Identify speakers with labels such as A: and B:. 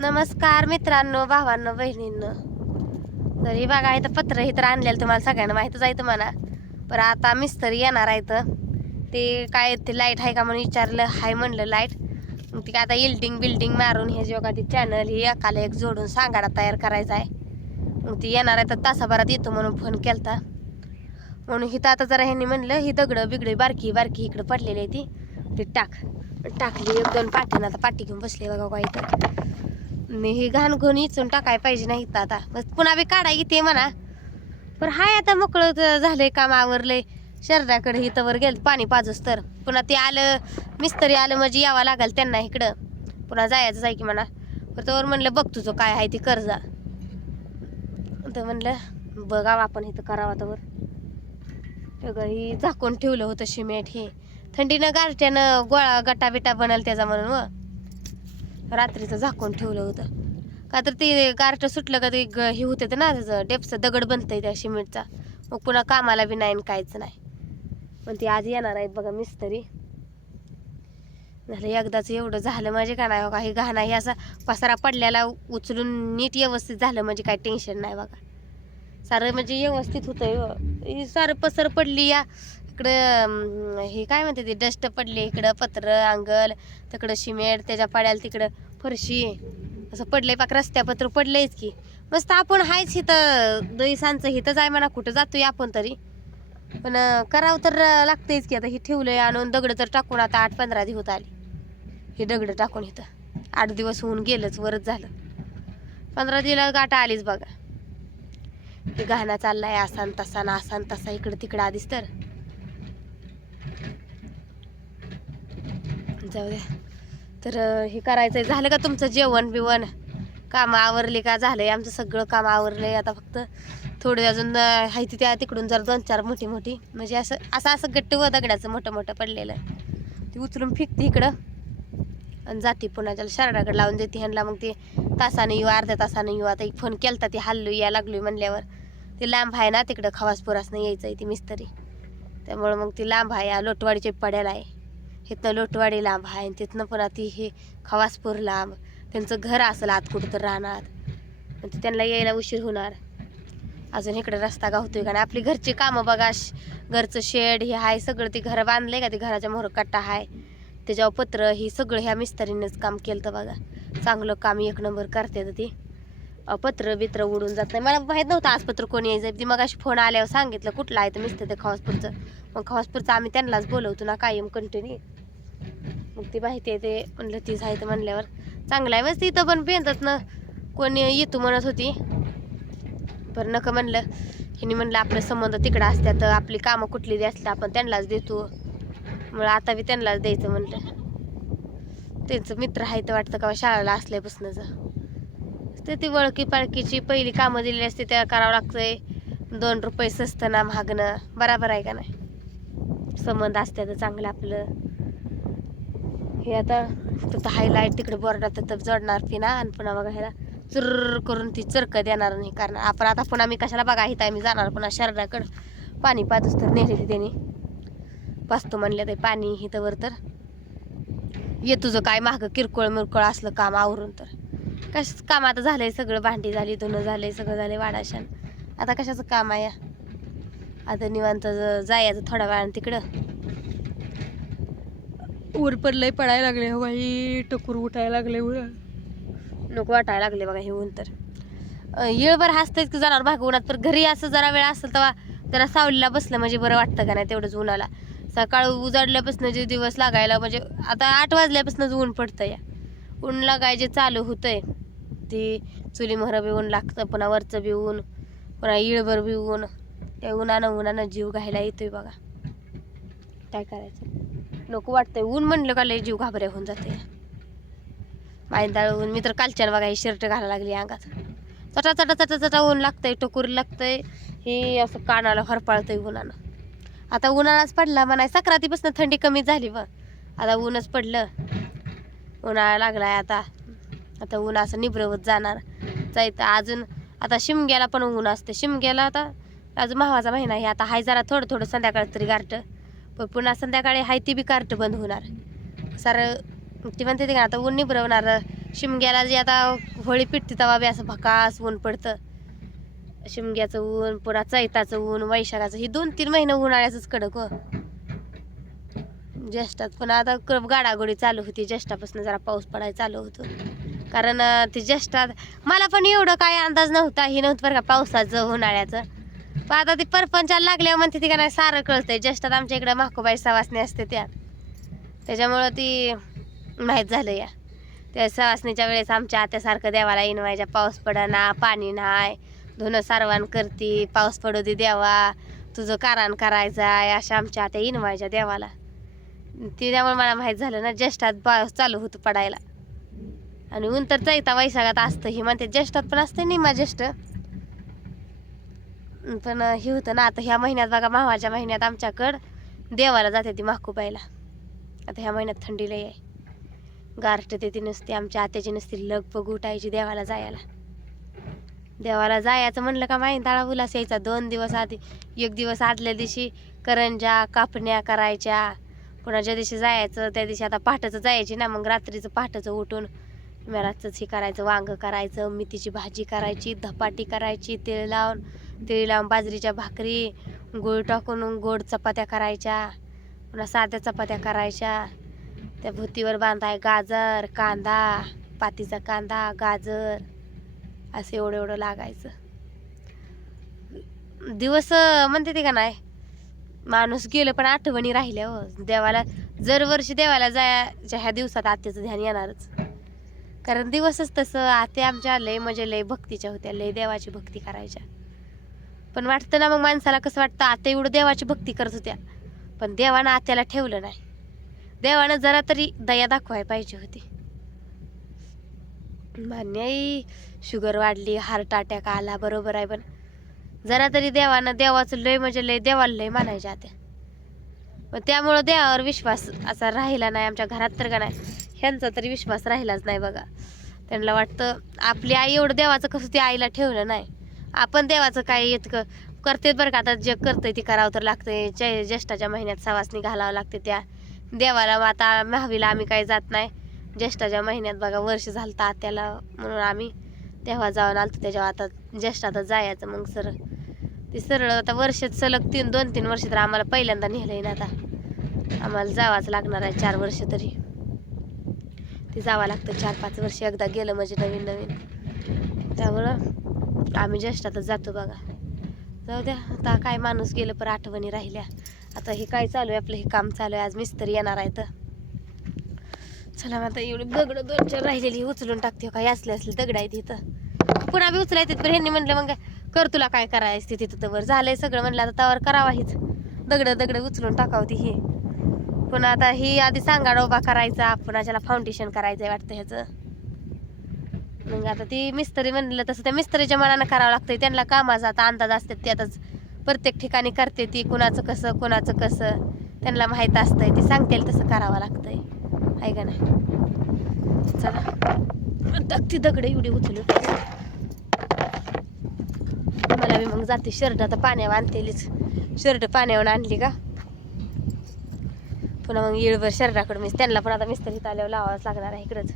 A: नमस्कार मित्रांनो भावांनो बहिणींनो. तरी बघा इथं पत्र इथं आणलेलं तुम्हाला सगळ्यांना माहीतच आहे तुम्हाला. पण आता मिस्त्री येणार आहे तर ते काय ते लाइट आहे का म्हणून विचारलं हाय म्हणलं लाइट मग ती काय आता इल्डिंग बिल्डिंग मारून हे जेव्हा बघा ते चॅनल ही एकाला एक जोडून सांगाडा तयार करायचा आहे. मग ती येणार आहे तर तासाभरात येतो म्हणून फोन केलता. म्हणून हिथं आता जरा ह्यांनी म्हणलं ही दगडं बिगडं बारकी बारकी इकडं पडलेली आहे ती. ती टाक. टाकली एक दोन पाठीनं आता पाठी घेऊन बसले बघा का इथं. ही घाण घेऊन इचून टाकाय पाहिजे नाही इथं आता. बस पुन्हा बी काढाय इथे म्हणा. पण हाय आता मोकळं त- झालंय काम आवरलंय. शरीराकडे इथं वर गेलं पाणी पाजूस तर. पुन्हा ते आलं मिस्त्री आलं म्हणजे यावं लागेल त्यांना इकडं. पुन्हा जायचं जाय की म्हणा. तर तोवर म्हणलं बघ तुझं काय आहे ते कर्जा तर म्हणलं बघावं आपण इथं करावं तर सगळं ही झाकून ठेवलं होतं शिमेट हे. थंडीनं गारठ्यानं गोळा गटा बिटा बनल त्याचा म्हणून मग रात्रीचं झाकून ठेवलं होतं. का तर ते गारठं सुटलं का ते ग- हे होते ना त्याचं डेपचं दगड बनतंय त्या सिमेंटचा. मग पुन्हा कामाला बी नाही आणि काहीच नाही. पण ते आज येणार आहेत बघा मिस्त्री. झालं एकदाच एवढं झालं म्हणजे का नाही हो, बघा हे घाणा हे असा पसारा पडल्याला उचलून नीट व्यवस्थित झालं म्हणजे काय टेन्शन नाही बघा. सारं म्हणजे व्यवस्थित होतं हो. सारं पसर पडली या इकडं हे काय म्हणते ते डस्ट पडले इकडं पत्र अंगल तिकडं शिमेट त्याच्या पाड्याला तिकडं फरशी. असं पडलंय पाक रस्त्यापत्र पडलंयच की. मस्त आपण हायच इथं दहीसांचं हिथंच आहे म्हणा कुठं जातोय आपण तरी. पण करावं तर लागतंयच की. आता हे ठेवलंय आणून दगड तर टाकून आता आठ पंधरा दिवस आली. हे दगड टाकून इथं. आठ दिवस होऊन गेलंच वरच झालं. पंधरा दिवस गाठा आलीच बघा. हे गाणं चाललाय आसान तसा ना आसान तसा इकडं तिकडं आधीच तर. जाऊ द्या तर हे हे करायचंय. झालं का तुमचं जेवण बिवण? काम आवरले का? झालंय आमचं सगळं काम आवरलंय. आता फक्त थोडी अजून हायती त्या तिकडून जर दोन चार मोठी मोठी. म्हणजे असं असं असं गट्ट व दगडाचं मोठं मोठं पडलेलं ती उचलून फेकते इकडं. आणि जाते पुन्हा त्याला शरडाकडे लावून देते ह्यांना. मग ते तासाने येऊ अर्ध्या तासाने येऊ. आता एक फोन केलता ती हल्लो या लागलोय म्हणल्यावर. ते लांब आहे ना तिकडं. खवासपुरासनं यायचं आहे ती मिस्त्री. त्यामुळं मग ती लांब आहे या लोटवाडीच्या पड्याला आहे. इथनं लोटवाडी लांब आहे आणि तिथनं पण ती हे खवासपूर लांब. त्यांचं घर असेल आत कुठं तर राहणार आणि ते म्हणजे त्यांना यायला उशीर होणार. अजून इकडे रस्ता गावतोय का आणि आपली घरची कामं बघा श- घरचं शेड हे आहे सगळं ते घर बांधलंय का? ते घराच्या मोहर कट्टा आहे. त्याच्यावर पत्र ही सगळं ह्या मिस्त्रीनेच काम केलं तर बघा. चांगलं काम एक नंबर करते तर ती. पत्र बित्र उडून जात नाही. मला माहीत नव्हतं आज पत्र कोणी यायचं. ती मग अशी फोन आल्यावर सांगितलं कुठलं आहे? तर मिस्त्री ते खवासपूरचं. मग खवासपूरचं आम्ही त्यांनाच बोलवतो ना कायम कंटिन्यू मग ती माहिती आहे ते म्हणलं तीच आहे तर म्हणल्यावर. चांगलं आहे बस तिथं पण पेंतात ना. कोणी येतो म्हणत होती. बरं नका म्हणलं. हिने म्हणलं आपलं संबंध तिकडं असतात तर आपली कामं कुठली बी असली आपण त्यांनाच देतो. मग आता बी त्यांनाच द्यायचं म्हणलं. त्यांचं मित्र आहे तर वाटतं का शाळेला असल्यापासूनच. ते ती वळकी पाळकीची पहिली कामं दिलेली असते त्या करावं लागतंय. दोन रुपये स्वस्त ना महागणं बराबर आहे का नाही? संबंध असत्या तर चांगलं आपलं. हे आता तर हायलाईट तिकडे बोर्डात तर जडणार ती ना आणि पुन्हा बघा ह्याला चुर करून ती चरक देणार नाही. कारण आपण आता पुन्हा मी कशाला बघा इथं आम्ही जाणार पुन्हा शरीराकडं पाणी पाजूस तर नेले त्यांनी. पाचतो म्हणलं ते पाणी इथं वर तर. ये तुझं काय मागं किरकोळ मिरकोळ असलं काम आवरून तर. कशाचं काम आता झालंय सगळं भांडी झाली धुणं झालंय सगळं झालंय वाडाशान. आता कशाचं काम आहे? आता निवांत जायचं थोड्या वेळानं तिकडं. ऊर पडलंय पडायला लागले हो बाई टकूर उठायला लागले नको वाटायला लागले बघा हे ऊन तर. येळभर हसतेच की जाणार भाग उन्हात तर घरी असं जरा वेळ असेल तेव्हा जरा सावलीला बसलं म्हणजे बरं वाटतं का नाही तेवढंच उन्हाला. सकाळ उजाडल्यापासून जे दिवस लागायला म्हणजे आता आठ वाजल्यापासूनच ऊन पडतं या ऊन लागायचे चालू होतंय. ती चुली मोहरं बी ऊन लागतं पुन्हा वरचं बी ऊन पुन्हा इळभर बी ऊन. त्या उन्हानं उन्हानं जीव घायला येतोय बघा. काय करायचं? नको वाटतंय. ऊन म्हणलं का लय जीव घाबऱ्या होऊन जाते माहिती ऊन. मी तर कालच्यानं बघा ही शर्ट घालायला लागली अंगात. चटा चटा चटा चटा ऊन लागतंय टकोर लागतंय. हे असं कानाला हरपाळतंय उन्हानं. आता उन्हाळाच पडला म्हणाय सक्रातीपासून थंडी कमी झाली व आता ऊनच पडलं. उन्हाळा लागलाय आता. आता ऊन असं निभरवत जाणार. जायचं अजून आता शिमग्याला पण ऊन असते शिमग्याला आता अजून मावाचा महिना आहे. आता हाय जरा थोडं थोडं संध्याकाळ तरी गारटं पण पुन्हा संध्याकाळी हाय ती बी कार्ट बंद होणार. सारं ती म्हणते ते का आता ऊन निभरवणार शिमग्याला जे आता होळी पिटते तवा बी असं भकास ऊन पडतं. शिमग्याचं ऊन पुन्हा चैताचं ऊन वैशाखाचं. ही दोन तीन महिने उन्हाळ्याचंच कडक हो. ज्येष्ठात पण आता क- गाडागोडी चालू होती. ज्येष्ठापासून जरा पाऊस पडायला चालू होतो. कारण ते ज्येष्ठात मला पण एवढं काय अंदाज नव्हता. हे नव्हतं बरं का पावसाचं उन्हाळ्याचं. पण आता ती परपंचाला लागल्यावर म्हणते ती का नाही सारं कळतंय. ज्येष्ठात आमच्या इकडे माकोबाई सवासणी असते त्या. त्याच्यामुळं ती माहीत झालं या. त्या सवासणीच्या वेळेस आमच्या आत्यासारखं देवाला इनवायच्या पाऊस पडना पाणी नाही धुणं सारवान करती पाऊस पडू दे देवा तुझं कारण करायचं आहे अशा आमच्या आत्या इनवायच्या देवाला. ती त्यामुळे मला माहीत झालं ना ज्येष्ठात पाऊस चालू होतं पडायला. आणि ऊन तर चैता वैशाखात असतं ही म्हणते ज्येष्ठात पण असतं निमा ज्येष्ठ पण हे होतं ना आता ह्या महिन्यात बघा मावाच्या महिन्यात आमच्याकडं देवाला जाते ती माकूबाईला आता ह्या महिन्यात थंडी लई आहे. गारठते ती नुसती आमच्या आत्याची नुसती लगबग उठायची देवाला जायला. देवाला जायचं म्हणलं का माहीत ताळा उलास यायचा दोन दिवस आधी. एक दिवस आदल्या दिवशी करंजा कापण्या करायच्या. पुन्हा ज्या दिवशी जायचं त्या दिवशी आता पहाटचं जायची ना मग रात्रीचं पहाटचं उठून मेराचंच हे करायचं वांग करायचं मेथीची भाजी करायची धपाटी करायची तेल लावून तिळीला बाजरीच्या भाकरी गुळ टाकून गोड चपात्या करायच्या पुन्हा साध्या चपात्या करायच्या. त्या भुतीवर बांधाय गाजर कांदा पातीचा कांदा गाजर असं एवढं एवढं लागायचं. दिवस म्हणते ते का नाही माणूस गेलं पण आठवणी राहिल्या हो. देवाला जर वर्षी देवाला जायच्या ह्या दिवसात आत्याचं ध्यान येणारच. कारण दिवसच तसं आत्या आमच्या लय म्हणजे लय भक्तीच्या होत्या लय देवाची भक्ती करायच्या. पण वाटतं ना मग माणसाला कसं वाटतं आता एवढं देवाची भक्ती करत होत्या. पण देवानं आत्याला ठेवलं नाही. देवानं जरा तरी दया दाखवायला पाहिजे होती. मान्य शुगर वाढली हार्ट अटॅक आला बरोबर आहे पण जरा तरी देवानं देवाचं लय म्हणजे लय देवाला लय मानायच्या आत्या. मग त्यामुळं देवावर विश्वास असा राहिला नाही आमच्या घरात तर का नाही ह्यांचा तरी विश्वास राहिलाच नाही बघा. त्यांना वाटतं आपली आई एवढं देवाचं कसं ती आईला ठेवलं नाही. आपण देवाचं काय इतकं करते बरं का? आता जे करतंय ते करावं तर लागतंय. चे ज्येष्ठाच्या महिन्यात सवासणी घालावं लागते त्या. देवाला मग आता महावीला आम्ही काही जात नाही. ज्येष्ठाच्या महिन्यात बघा वर्ष झालं तर त्याला म्हणून आम्ही तेव्हा जाऊन आलतो. त्याच्यावर आता ज्येष्ठातच जायचं मग सर ते सरळ आता वर्षात सलग तीन दोन तीन वर्ष तर आम्हाला पहिल्यांदा नेलंय ना आता. आम्हाला जावाच लागणार आहे चार वर्ष तरी. ते जावं लागतं चार पाच वर्ष एकदा गेलं म्हणजे नवीन नवीन. त्यामुळं आम्ही ज्येष्ठातच जातो बघा. जाऊ द्या आता काय माणूस गेलं पर आठवणी राहिल्या. आता हे काय चालू आहे आपलं हे काम चालू आहे आज मिस्त्री येणार आहे तर चला मग आता एवढी दगडं दोन चार राहिलेली उचलून टाकते हो, काय असले असले दगड आहेत इथं. पुन्हा बी उचलायचे पण ह्यांनी म्हणलं मग कर तुला काय करायचं ते तिथं तर वर. झालंय सगळं म्हणलं आता त्यावर करावा हीच दगड दगड उचलून टाकावं ती हे. पुन्हा आता ही आधी सांगा उभा करायचा पुन्हा ज्याला फाउंडेशन आहे वाटतं ह्याचं. मग आता ती मिस्त्री म्हणलं तसं त्या मिस्त्रीच्या मनानं करावं लागतंय. त्यांना कामाचा आता अंदाज असतात ते. आताच प्रत्येक ठिकाणी करते ती कुणाचं कसं कुणाचं कसं. त्यांना माहीत असतंय ती सांगतील तसं करावं लागतंय. आहे का नाही? चला. ती दगडे एवढी उचलू मला मी मग जाते शर्ट. आता पाण्यावर आणतेलीच. शर्ट पाण्यावर आणली का? पुन्हा मग येळभर शर्टाकडे मी त्यांना पण आता मिस्त्री आल्यावर लावावंच लागणार आहे इकडंच.